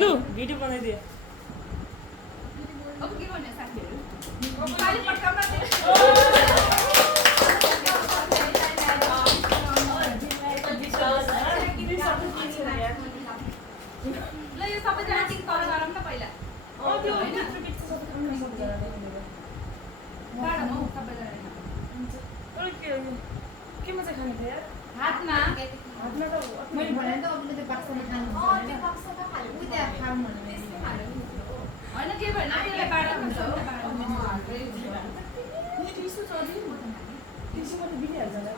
लु भिडियो बनाइदिए अब के गर्ने साथीहरु पाली पटकाउन ल यो सबैजना चिक कल गरौँ न पहिला त्यो भित्र भित्र सबै गाडा म सबैजना केमा चाहिँ खाने थियो यार हातमा हातमा त मैले भने त अबले त्यो बक्सामा खानु त्यो बक्सा त खाली उ त्यहाँ खाऊ भने त्यसले हाल्नु हैन के भएन त्यसले बाडा हुन्छ हो टिसु छ नि टिसु मात्रै बिलिहाल्छ होला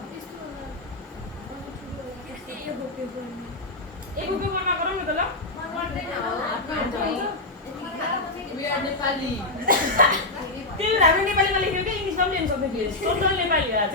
एक रुपैयाँ मर्ना गरौँ न त ल पर्दैन हो नेपाली त्यही भएर हामी नेपालीमा लेख्यो कि इङ्ग्लिसमा पनि लेख्न सक्ने थियो टोटल नेपाली आज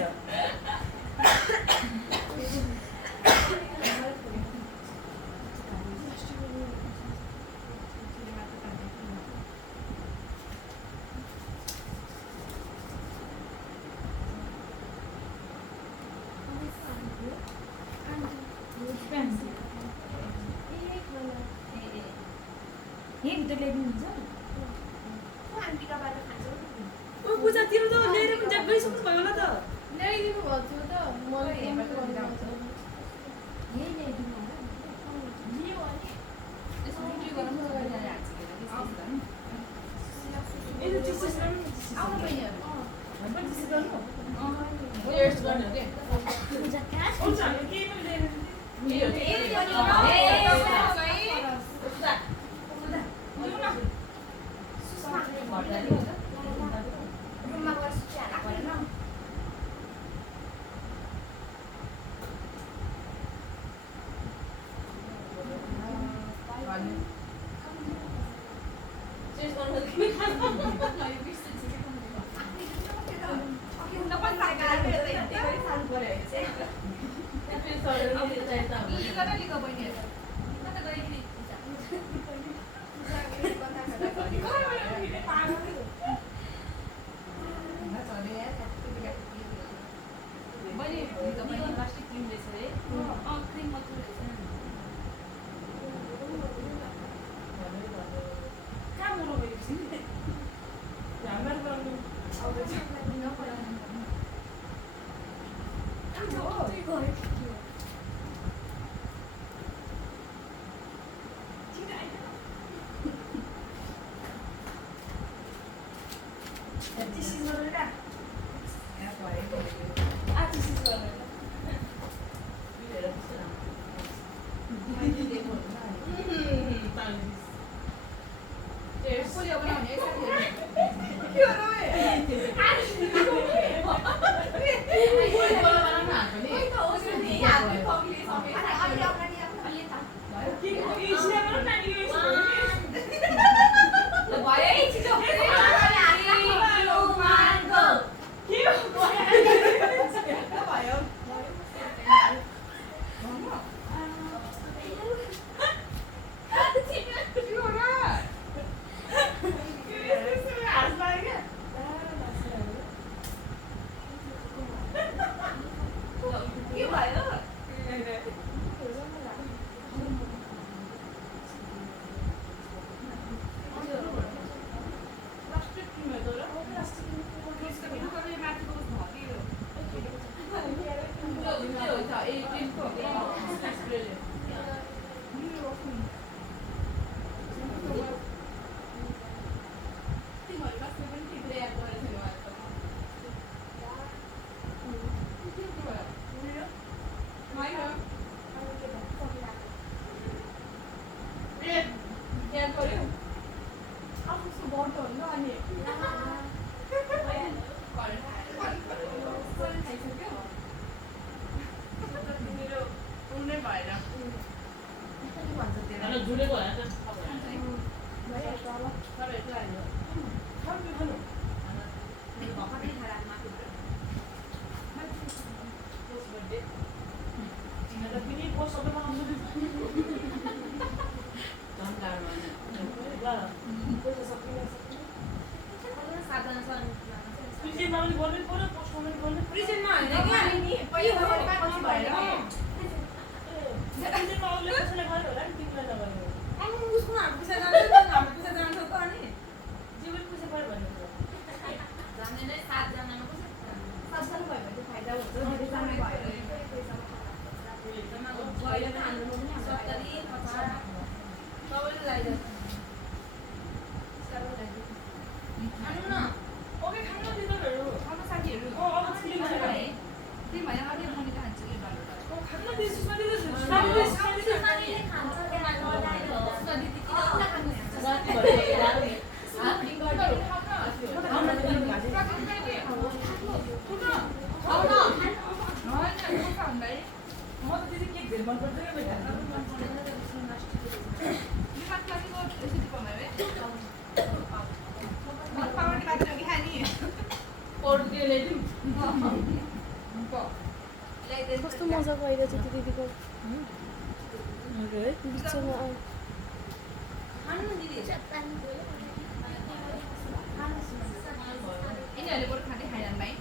यही भित्र ल्याइदिनुहुन्छ आन्टीकाबाट खान्छौ ओ पूजा तिम्रो त ल्याएर पनि ज्याक गइसक्नु भयो होला त ल्याइदिनु भएको थियो त मलाई यही ल्याइदिनु होला लियो अनि यसो भिडियो गरौँ न सबैजना हाल्छ ए त्यो चिज आउनु बहिनीहरु पनि चिज गर्नु टेस्ट गर्ने हो के पूजा क्यास हुन्छ हामी केही पनि ल्याएर रुममा गएर सुतिहाल्नु परेन टेस्ट गर्नु तिमी खानु कहाँ मरो गएपछि हाम्रो गर्नु आउँदैछ भयो भएर के भन्छ त्यसलाई? अनि झुलेको होला त भइहाल्छ होला। सबैको आयो खानु खानु कति खराब माथि पोस्ट बर्थडे तिमीले त फेरि पोस्ट सबै बनाउँछु झन् गाह्रो भएन ल पैसा सकिन्छ सातजना छ अनि प्रिजेन्टमा पनि गर्नै पर्यो पोस्टमा पनि गर्नै प्रिजेन्टमा होइन कि हामी नि पहिला गरे पछि भएर प्रिजेन्टमा अरूले कसैले गर्यो होला नि तिमीलाई नगर्यो अनि उसको हाम्रो पैसा जान्छ नि त हाम्रो पैसा जान्छ त अनि जीवन पैसा पायो भन्ने कुरा जाने नै 7 जनामा कसरी सातजना भयो भने फाइदा हुन्छ दुईजना भयो भने पैसा गयो त हाम्रो पनि 70 50 सबैले लगाइदिन्छ सबैले खानु न ओके खानु न तिनीहरू हाम्रो साथीहरू अब फिलिङ छ है त्यही भएर अलि मनी त हान्छ कि बाटो खानु न त्यसमा दिदैछु राति भएर म त त्यति केक धेरै मन पर्दैन बेटा कस्तो मजाको आइरहेछ त्यो दिदीको बिचमा यिनीहरूले बरु खाँदै खाइरहनु भाइ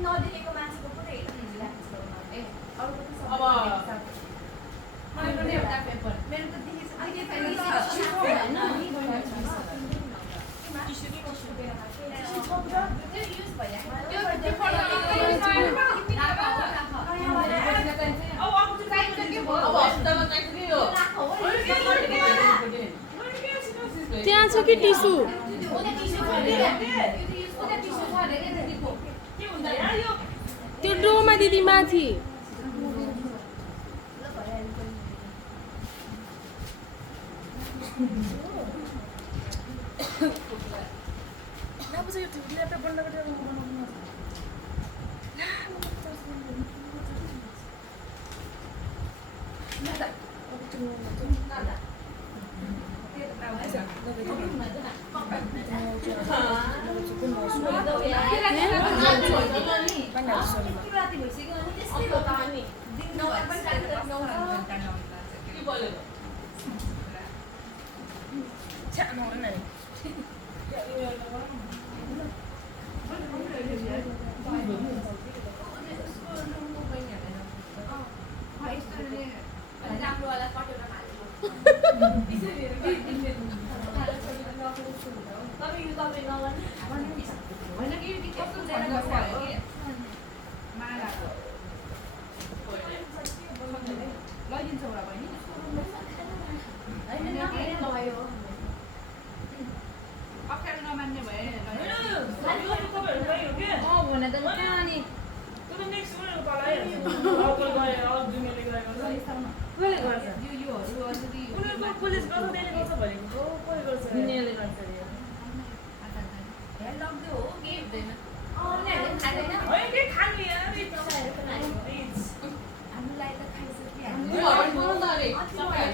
नदेखेको मान्छेको पुरै मेरो त त्यहाँ छ कि टिसु त्यो डोमा दिदी माथि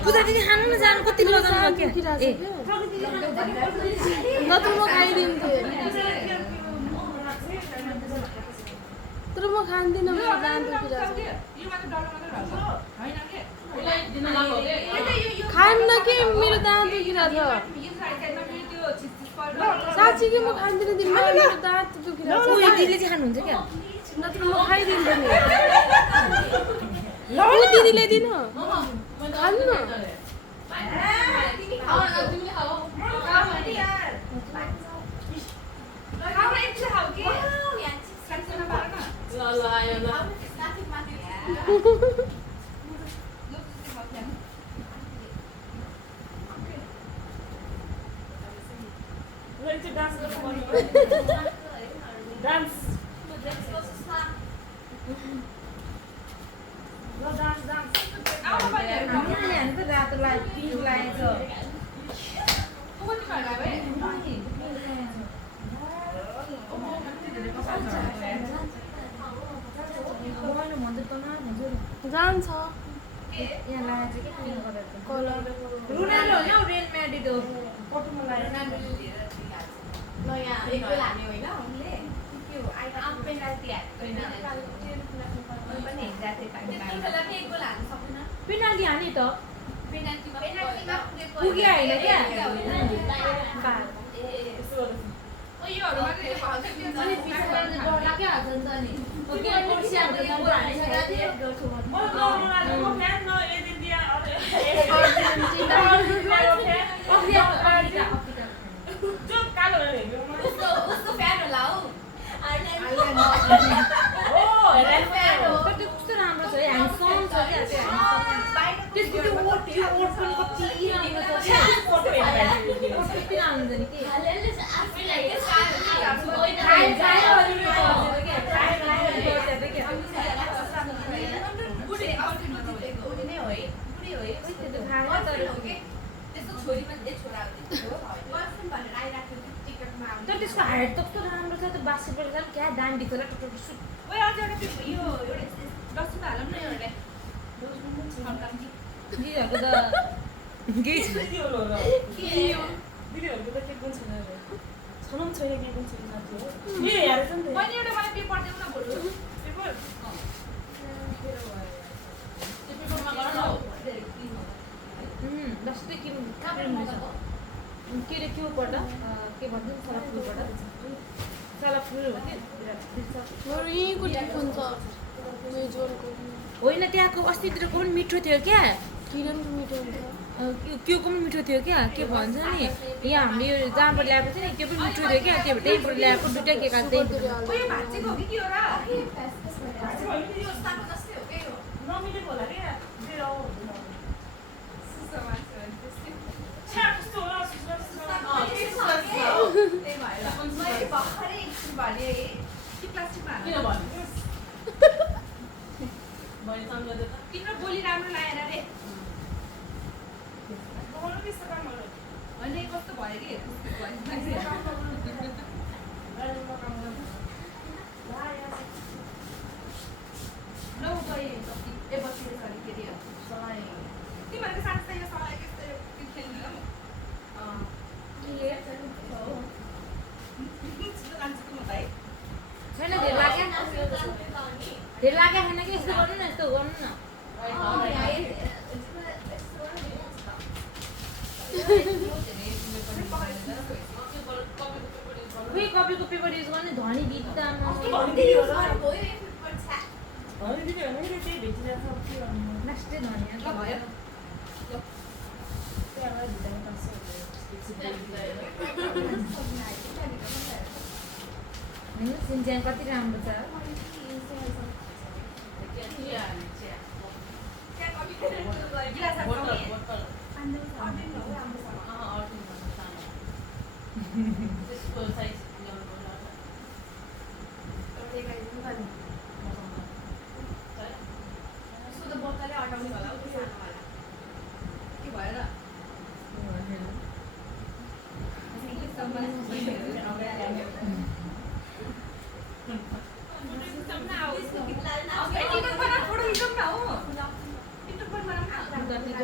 पूजा दिदी खानु न जानु कति बेला जानु नत्र म खाइदिन्थेँ तर म खान्दिनँ मेरो दाम खान्न कि मेरो दाम दुखिरहेको छ साँच्चीकै म खान्दिनँ दिनमा मेरो दाँत दुखिरहेको छ दिदीले चाहिँ खानुहुन्छ क्या नत्र म खाइदिन्छु नि ऊ दिदीले दिन खानु न तिमी खाऊ न तिमीले खाऊ खाऊ नि यार खाऊ न एकछिन खाऊ के यार सानसानो पार न ल आयो ल Let's dance the one. Dance. Go dance, dance. आउनु पर्यो यहाँ त रातोलाई पिङ्क लागेको छ को कति खाला बे जान्छ यहाँ लागेको छ के पिङ्क कलर रुनाले हो नि रेल म्याडिट हो पटुमा लाग्यो। ल यहाँ एक बेला हान्यो होइन उनले के हो आइटा पेनाल्टी पनि एक्ज्याक्टली टाइम बेला पनि एक गोल हान्न सक्दैन पेनाल्टी हाने त पेनाल्टीमा पुग्यो होइन क्या ओ योहरु मात्रै खान्छ अनि पिछाबाट डर लाग्यो हाल्छ नि त नि ओके पर्सि हाम्रो एक गोल हानिसकेको थियो गर्छु म Oh no, Ronaldo, no fan, no, it is the जो कालो हेर्यो उसको फ्यान होला हौ ओ हेर फ्यान हो तर त्यो कस्तो राम्रो छ है हामी सङ छ क्या त्यो त्यसको त्यो ओट यो ओट पनि कति राम्रो छ क्या फोटो हेर्नु ओट कति राम्रो छ नि के बुढी आउट नजिकको उनी नै हो है बुढी हो है त्यो थाहा तर त्यसको छोरी पनि एक छोरा हो गर्लफ्रेन्ड भनेर आइराख्यो टिकटमा तर त्यसको हाइट त कस्तो राम्रो छ त्यो बास्केटबल खेल क्या डान्डी खेल टुटुटु सुट ओइ अझ एउटा त्यो यो एउटा डस्टबिन हालौँ न एउटा दिदीहरूको त के दिदीहरु हो र दिदीहरुको त के गुण छैन रे छनम छैन के गुण छैन साथी हो ए हेरेछ नि त मैले एउटा मलाई पेपर देऊ न भोलु पेपर पेपरमा गर न जस्तै के रे त्योबाट के भन्छ सलाफुलबाट सलाफुल हो कि मेरो यहीँको टिफुन छ मेजोनको होइन त्यहाँको अस्तितिरको पनि मिठो थियो क्या किरणको मिठो हुन्छ त्यो पनि मिठो थियो क्या के भन्छ नि यहाँ हामीले यो जहाँबाट ल्याएको थियो नि त्यो पनि मिठो थियो क्या त्यो त्यहीँबाट ल्याएको दुइटा के खान्छ त्यही ओइ भान्चीको हो कि के हो र भान्जी भयो नि यो सानो जस्तै हो के हो नमिलेको होला के दिएर आऊ सुसो मान्छे भने त्यस्तै छ्या कस्तो होला सुस्रा त्यही भएर मैले भर्खरै एकछिन भने है कि प्लास्टिकमा किन भन्नु मैले सम्झँदै त तिम्रो बोली राम्रो लागेन रे बोल्नु त्यस्तो कामहरु होइन यो कस्तो भयो कि गाडीमा काम गर्नु लौ गए ए बसेर सरी के रे सलाई तिमीहरुको साथै यो सलाई त्यस्तो खेल्नु ल छैन धेर लाग्यो छैन कि यस्तो गर्नु न यस्तो गर्नु न खोइ कपीको पेपर युज गर्ने धनी दिदी त त्यही भेटिरहेको छ के गर्नु लास्टै धनी ल भयो त्यहाँ भित्र पास सिन्च्यान कति राम्रो छ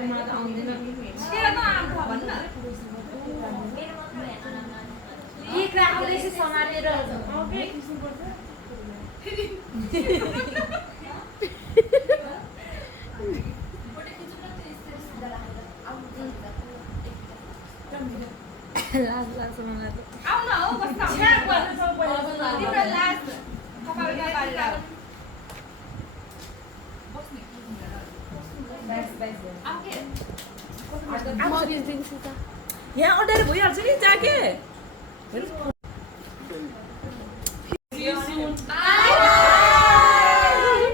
मलाई त आउँदैन एक राख्दैछ समारेर लाज लाग्छ मलाई त आउन हौ बस्न छ्याक भन्छ सबैले तिम्रो लाज कपालमा पारेर बस्ने आऊ के म बिर्सिदिन्छु त यहाँ अर्डर भइहाल्छ नि जाके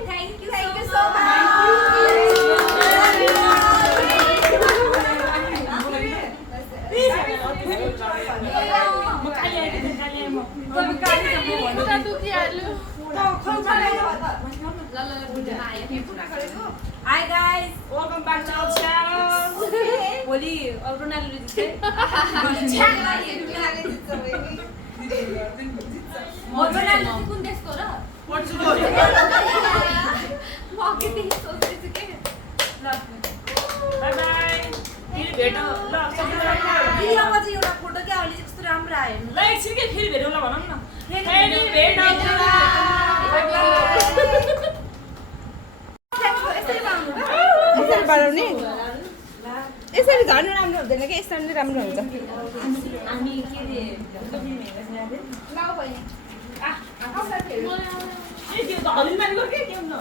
Thank you so much. खुट्टा दुखिहाल्यो hi guys welcome back to our channel भोलि रोनाल्डोले जित्छ रोनाल्डो चाहिँ कुन देशको र पोर्चुगल म के त्यही सोच्दैछु के ल बाइ बाइ फेरि भेटौँ ल सबैजना भिडियोमा चाहिँ एउटा फोटो क्या अहिले कस्तो राम्रो आयो ल एकछिन के फेरि भेटौँ ल भनौँ न फेरि भेटौँ यसरी बनाउने यसरी झन् राम्रो हुँदैन कि यसरी नै राम्रो हुन्छ हामी के रे लाउ बहिनी ए त्यो त हलिमाली गयो के त्यो न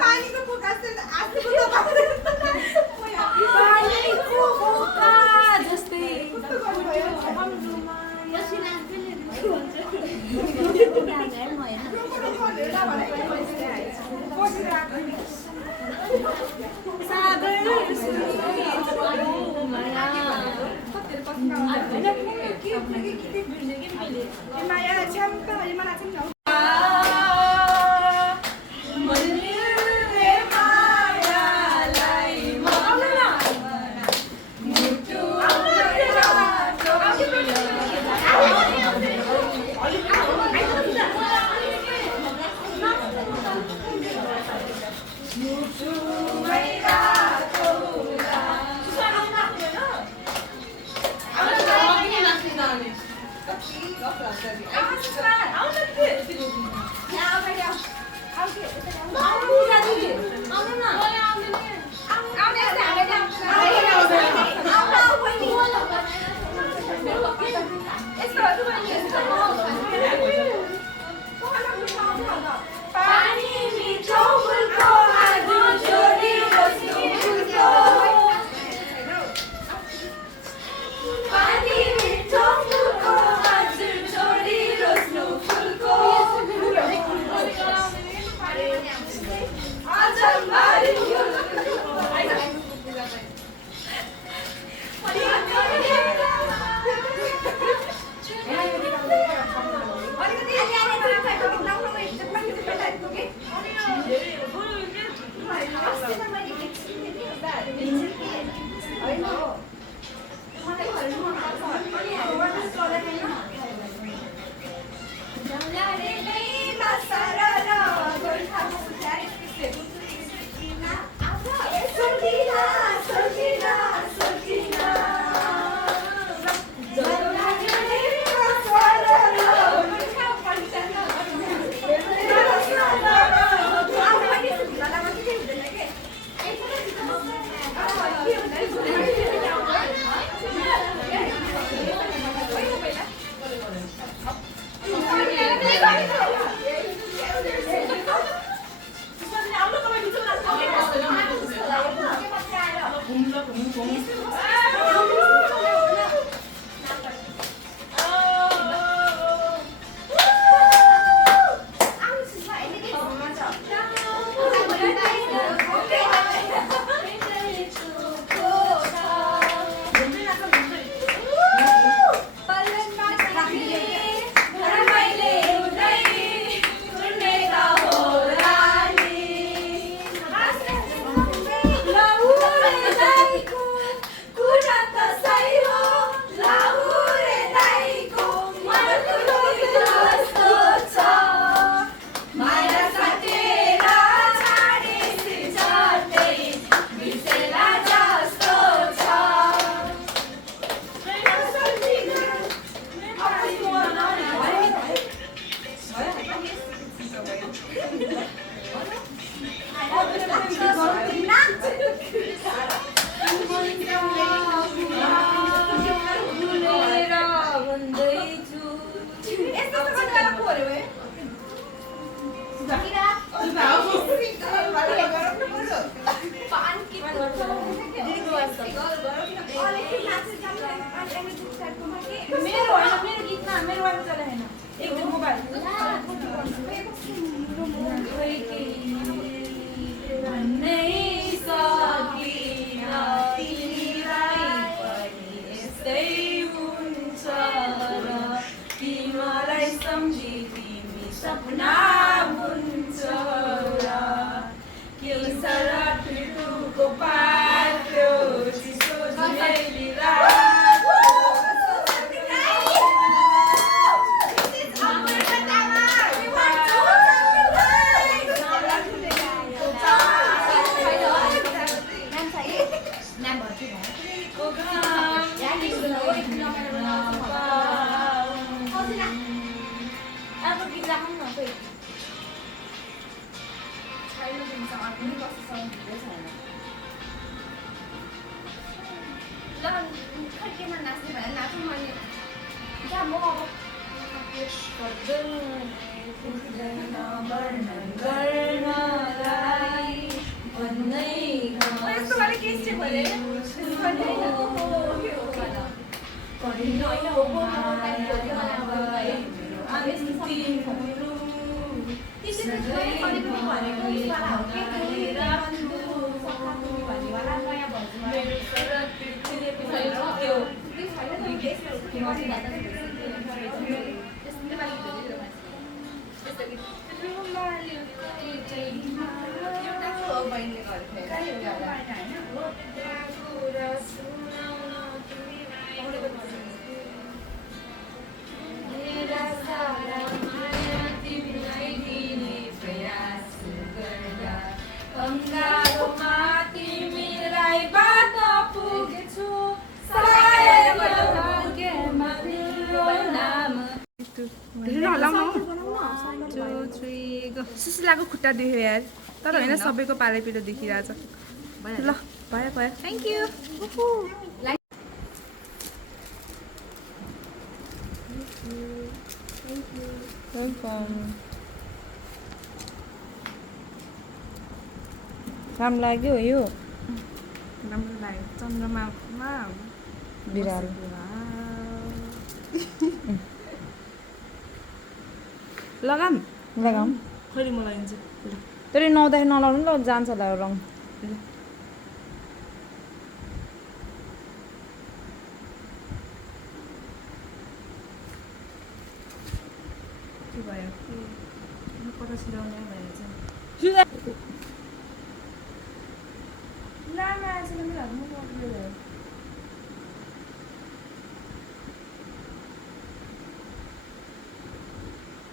पानीको फोका आँसुको पानीको फोका जस्तै यस्तो वाला केस चाहिँ भने यस्तो वाला होइन के हो वाला होइन हो हो टाइप हो वाला सुशीलाको खुट्टा देख्यो यार तर होइन सबैको पालैपिलो देखिरहेछ ल भयो भयो थ्याङ्क यू काम लाग्यो यो राम्रो लाग्यो चन्द्रमामा बिरालो लगाम लगाऊँ खैली मलाई हुन्छ तर नहुँदाखेरि नलाउनु ल जान्छ होला रङ के भयो कता सिलाउने भनेर चाहिँ लामा आएछ भने हाल्नु पर्दैन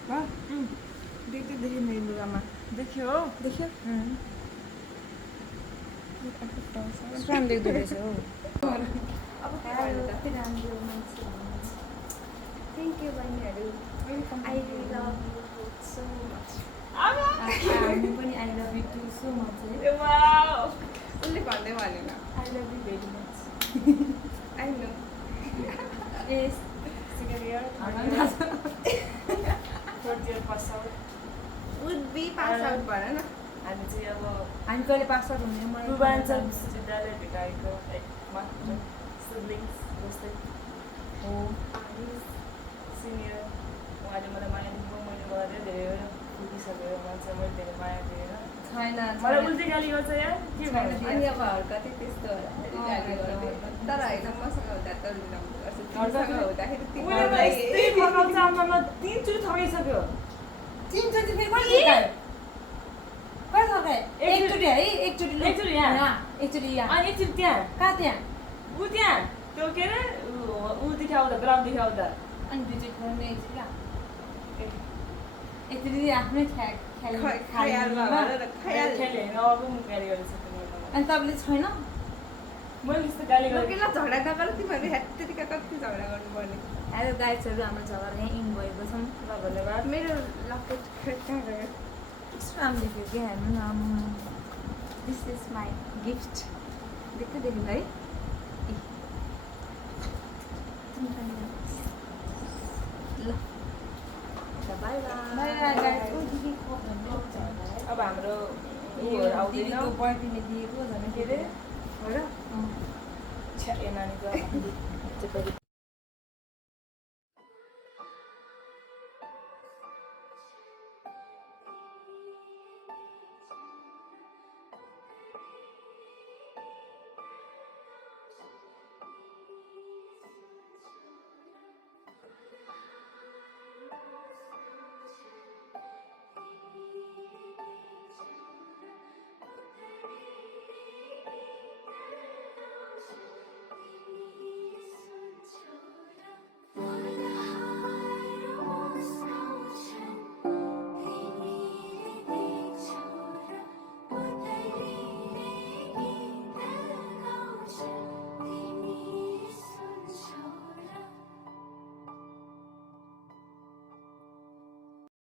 देख्दै देखेँ मेरो लुगामा देख्यो हो देख्यो पुरानो देख्दो रहेछ हो अब के गर्नु त राम्रो मान्छे थ्याङ्क यू बहिनीहरू I love you so much हामी पनि I love you too so much उसले भन्दै भनेन I love you very much I know yes second year fourth year pass out would be pass out भन न हामी चाहिँ अब हामी कहिले पास आउट हुने पूर्वाञ्चल विश्वविद्यालय भेटाएको एक मात्र सिब्लिङ्स जस्तै हो सिनियर उहाँले मलाई माया दिनुभयो मैले उहाँले धेरै उठिसकेर मान्छे मैले धेरै माया दिएर छैन मलाई उल्टी गाली गर्छ यार के गर्नु अनि अब हर्कतै त्यस्तो होला तर होइन मसँग हुँदा त रुलाउनु पर्छ तिमीसँग हुँदाखेरि उसले मलाई यस्तै पकाउँछ आमामा 3 चोटि थगाइसक्यो तिनचोटि फेरि कहिले सिकायो कहिले सकायो एकचोटि है एकचोटि एकचोटि यहाँ एकचोटि यहाँ अनि एकचोटि त्यहाँ कहाँ त्यहाँ ऊ त्यहाँ त्यो के अरे ऊ देखाउँदा ग्राउन्ड देखाउँदा अनि दुईचोटि गर्नु एकचोटि आफ्नै खयाल खेल्यो होइन अर्को मुख गाली गरेछ अनि तपाईँले छैन मैले त्यस्तो गाली गरेँ झगडा नगर तिमीहरू हेत्तेरिका कति झगडा गर्नुपर्ने हेलो गाइड्सहरू हाम्रो झगडा यहाँ इन भएको छौँ ल धन्यवाद मेरो लकेट कहाँ गयो कस्तो राम्रो देख्यो कि हेर्नु न दिस इज माई गिफ्ट देख्दै देख्नु है ल बाई बाई अब हाम्रो उयोहरू आउँदैन बर्थडेले दिएको झन् के अरे हो र छ्या ए नानीको